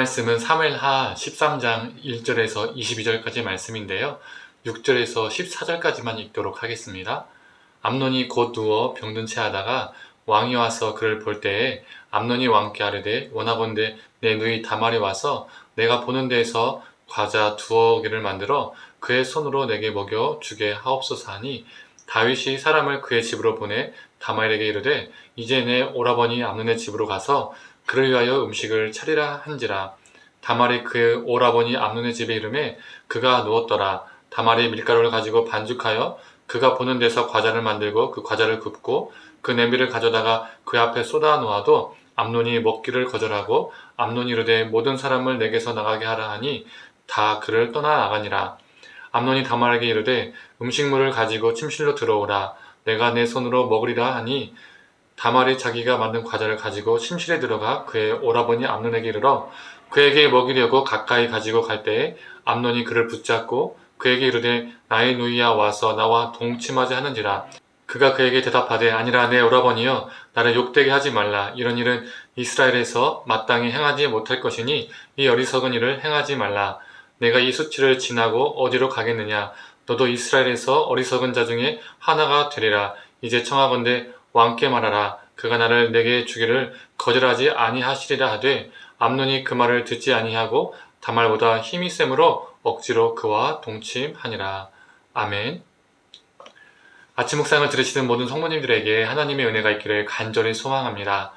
말씀은 사무엘하 13장 1절에서 22절까지 말씀인데요. 6절에서 14절까지만 읽도록 하겠습니다. 암논이 곧 누워 병든 채 하다가 왕이 와서 그를 볼 때에 암논이 왕께 아뢰되 원하건대 내 누이 다말이 와서 내가 보는 데에서 과자 두어 개를 만들어 그의 손으로 내게 먹여 주게 하옵소서 하니 다윗이 사람을 그의 집으로 보내 다말에게 이르되 이제 내 오라버니 암논의 집으로 가서 그를 위하여 음식을 차리라 한지라. 다말이 그의 오라버니 암논의 집에 이르매 그가 누웠더라. 다말이 밀가루를 가지고 반죽하여 그가 보는 데서 과자를 만들고 그 과자를 굽고 그 냄비를 가져다가 그 앞에 쏟아 놓아도 암논이 먹기를 거절하고 암논이 이르되 모든 사람을 내게서 나가게 하라 하니 다 그를 떠나 나가니라. 암논이 다말에게 이르되 음식물을 가지고 침실로 들어오라. 내가 내 손으로 먹으리라 하니 다말이 자기가 만든 과자를 가지고 침실에 들어가 그의 오라버니 암논에게 이르러 그에게 먹이려고 가까이 가지고 갈 때에 암논이 그를 붙잡고 그에게 이르되 나의 누이야 와서 나와 동침하지 하는지라. 그가 그에게 대답하되 아니라 내 오라버니여 나를 욕되게 하지 말라. 이런 일은 이스라엘에서 마땅히 행하지 못할 것이니 이 어리석은 일을 행하지 말라. 내가 이 수치를 지나고 어디로 가겠느냐. 너도 이스라엘에서 어리석은 자 중에 하나가 되리라. 이제 청하건대 왕께 말하라. 그가 나를 내게 주기를 거절하지 아니하시리라 하되 암논이 그 말을 듣지 아니하고 다말보다 힘이 세므로 억지로 그와 동침하니라. 아멘. 아침 묵상을 들으시는 모든 성도님들에게 하나님의 은혜가 있기를 간절히 소망합니다.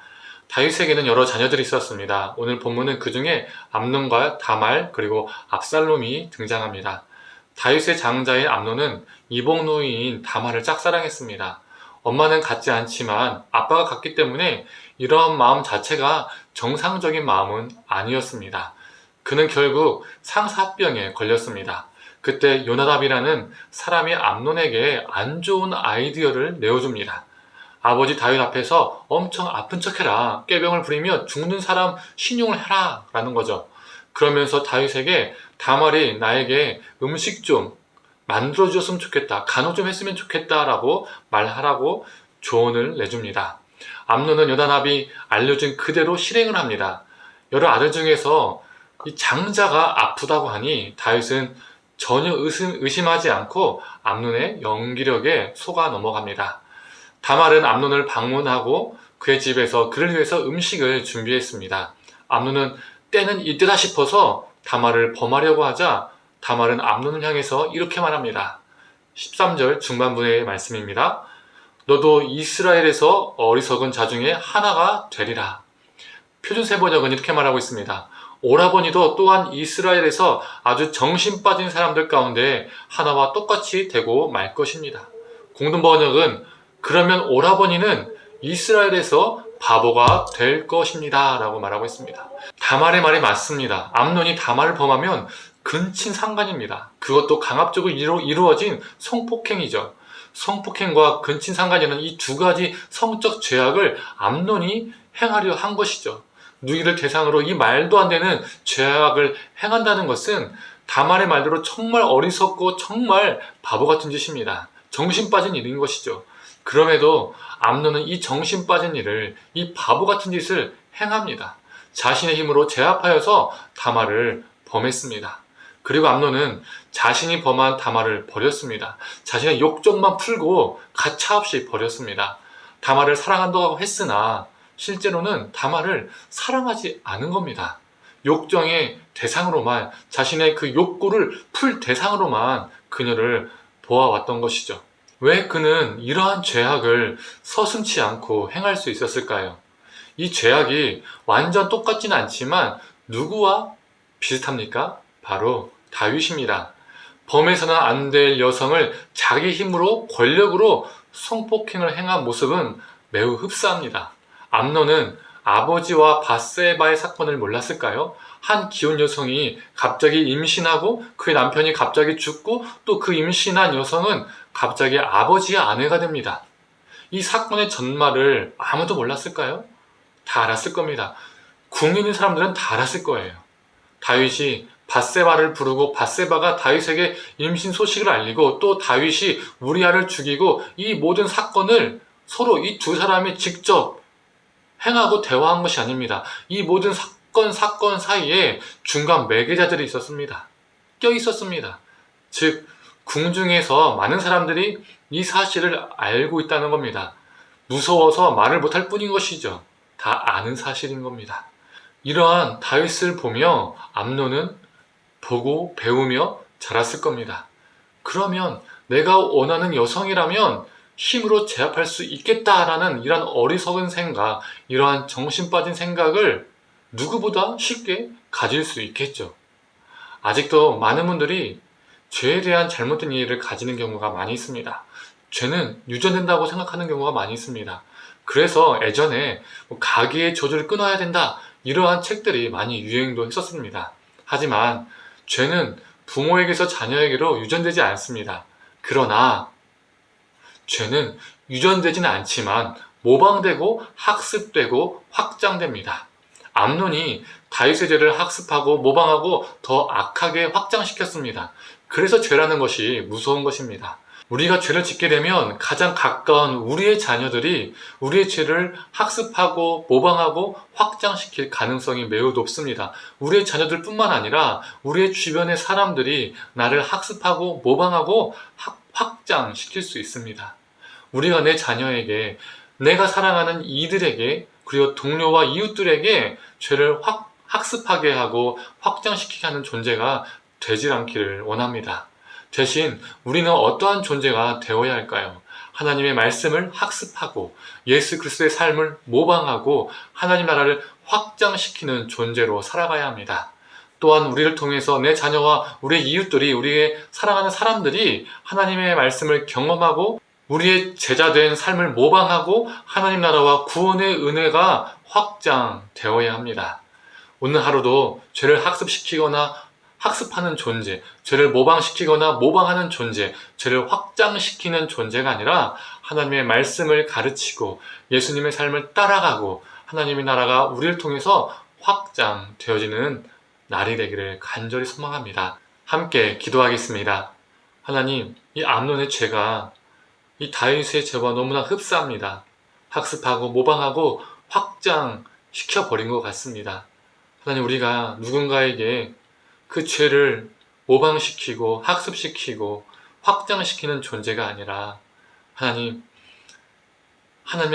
다윗에게는 여러 자녀들이 있었습니다. 오늘 본문은 그 중에 암논과 다말 그리고 압살롬이 등장합니다. 다윗의 장자인 암논은 이복누이인 다말을 짝사랑했습니다. 엄마는 같지 않지만 아빠가 같기 때문에 이러한 마음 자체가 정상적인 마음은 아니었습니다. 그는 결국 상사병에 걸렸습니다. 그때 요나답이라는 사람이 암논에게 안 좋은 아이디어를 내어줍니다. 아버지 다윗 앞에서 엄청 아픈 척해라. 꾀병을 부리며 죽는 사람 신용을 해라. 라는 거죠. 그러면서 다윗에게 다말이 나에게 음식 좀 만들어주었으면 좋겠다. 간호 좀 했으면 좋겠다. 라고 말하라고 조언을 내줍니다. 암논은 요나답이 알려준 그대로 실행을 합니다. 여러 아들 중에서 이 장자가 아프다고 하니 다윗은 전혀 의심하지 않고 암논의 연기력에 속아 넘어갑니다. 다말은 암논을 방문하고 그의 집에서 그를 위해서 음식을 준비했습니다. 암논은 때는 이때다 싶어서 다말을 범하려고 하자 다말은 암논을 향해서 이렇게 말합니다. 13절 중반부의 말씀입니다. 너도 이스라엘에서 어리석은 자 중에 하나가 되리라. 표준세 번역은 이렇게 말하고 있습니다. 오라버니도 또한 이스라엘에서 아주 정신 빠진 사람들 가운데 하나와 똑같이 되고 말 것입니다. 공동 번역은 그러면 오라버니는 이스라엘에서 바보가 될 것입니다. 라고 말하고 있습니다. 다말의 말이 맞습니다. 암논이 다말을 범하면 근친상간입니다. 그것도 강압적으로 이루어진 성폭행이죠. 성폭행과 근친상간이라는 이 두 가지 성적 죄악을 암논이 행하려 한 것이죠. 누이를 대상으로 이 말도 안 되는 죄악을 행한다는 것은 다말의 말대로 정말 어리석고 정말 바보 같은 짓입니다. 정신 빠진 일인 것이죠. 그럼에도 암논은 이 정신 빠진 일을, 이 바보 같은 짓을 행합니다. 자신의 힘으로 제압하여서 다말을 범했습니다. 그리고 암논은 자신이 범한 다말을 버렸습니다. 자신의 욕정만 풀고 가차없이 버렸습니다. 다말을 사랑한다고 했으나 실제로는 다말을 사랑하지 않은 겁니다. 욕정의 대상으로만, 자신의 그 욕구를 풀 대상으로만 그녀를 보아왔던 것이죠. 왜 그는 이러한 죄악을 서슴지 않고 행할 수 있었을까요? 이 죄악이 완전 똑같지는 않지만 누구와 비슷합니까? 바로 다윗입니다. 범해서는 안 될 여성을 자기 힘으로 권력으로 성폭행을 행한 모습은 매우 흡사합니다. 암논은 아버지와 밧세바의 사건을 몰랐을까요? 한 기혼 여성이 갑자기 임신하고 그의 남편이 갑자기 죽고 또 그 임신한 여성은 갑자기 아버지의 아내가 됩니다. 이 사건의 전말을 아무도 몰랐을까요? 다 알았을 겁니다. 궁에 있는 사람들은 다 알았을 거예요. 다윗이 밧세바를 부르고 밧세바가 다윗에게 임신 소식을 알리고 또 다윗이 우리아를 죽이고 이 모든 사건을 서로 이 두 사람이 직접 행하고 대화한 것이 아닙니다. 이 모든 사건 사이에 중간 매개자들이 있었습니다. 껴 있었습니다. 즉, 궁중에서 많은 사람들이 이 사실을 알고 있다는 겁니다. 무서워서 말을 못할 뿐인 것이죠. 다 아는 사실인 겁니다. 이러한 다윗을 보며 암논은 보고 배우며 자랐을 겁니다. 그러면 내가 원하는 여성이라면 힘으로 제압할 수 있겠다라는 이러한 어리석은 생각, 이러한 정신 빠진 생각을 누구보다 쉽게 가질 수 있겠죠. 아직도 많은 분들이 죄에 대한 잘못된 이해를 가지는 경우가 많이 있습니다. 죄는 유전된다고 생각하는 경우가 많이 있습니다. 그래서 예전에 가계의 조절을 끊어야 된다, 이러한 책들이 많이 유행도 했었습니다. 하지만 죄는 부모에게서 자녀에게로 유전되지 않습니다. 그러나 죄는 유전되지는 않지만 모방되고 학습되고 확장됩니다. 암논이 다윗의 죄를 학습하고 모방하고 더 악하게 확장시켰습니다. 그래서 죄라는 것이 무서운 것입니다. 우리가 죄를 짓게 되면 가장 가까운 우리의 자녀들이 우리의 죄를 학습하고 모방하고 확장시킬 가능성이 매우 높습니다. 우리의 자녀들뿐만 아니라 우리의 주변의 사람들이 나를 학습하고 모방하고 확장시킬 수 있습니다. 우리가 내 자녀에게, 내가 사랑하는 이들에게, 그리고 동료와 이웃들에게 죄를 학습하게 하고 확장시키게 하는 존재가 되질 않기를 원합니다. 대신 우리는 어떠한 존재가 되어야 할까요? 하나님의 말씀을 학습하고 예수 그리스도의 삶을 모방하고 하나님 나라를 확장시키는 존재로 살아가야 합니다. 또한 우리를 통해서 내 자녀와 우리의 이웃들이, 우리의 사랑하는 사람들이 하나님의 말씀을 경험하고 우리의 제자된 삶을 모방하고 하나님 나라와 구원의 은혜가 확장되어야 합니다. 오늘 하루도 죄를 학습시키거나 학습하는 존재, 죄를 모방시키거나 모방하는 존재, 죄를 확장시키는 존재가 아니라 하나님의 말씀을 가르치고 예수님의 삶을 따라가고 하나님의 나라가 우리를 통해서 확장되어지는 날이 되기를 간절히 소망합니다. 함께 기도하겠습니다. 하나님, 이 암논의 죄가 이 다윗의 죄와 너무나 흡사합니다. 학습하고 모방하고 확장시켜버린 것 같습니다. 하나님, 우리가 누군가에게 그 죄를 모방시키고 학습시키고 확장시키는 존재가 아니라 하나님의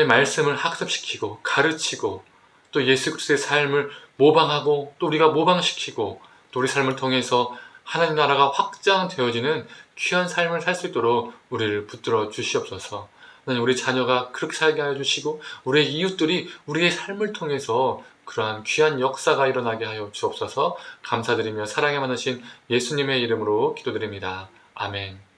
말씀을 학습시키고 가르치고 또 예수 그리스도의 삶을 모방하고 또 우리가 모방시키고 또 우리 삶을 통해서 하나님 나라가 확장되어지는 귀한 삶을 살 수 있도록 우리를 붙들어 주시옵소서. 하나님, 우리 자녀가 그렇게 살게 하여 주시고 우리의 이웃들이 우리의 삶을 통해서 그러한 귀한 역사가 일어나게 하여 주옵소서. 감사드리며 사랑에 많으신 예수님의 이름으로 기도드립니다. 아멘.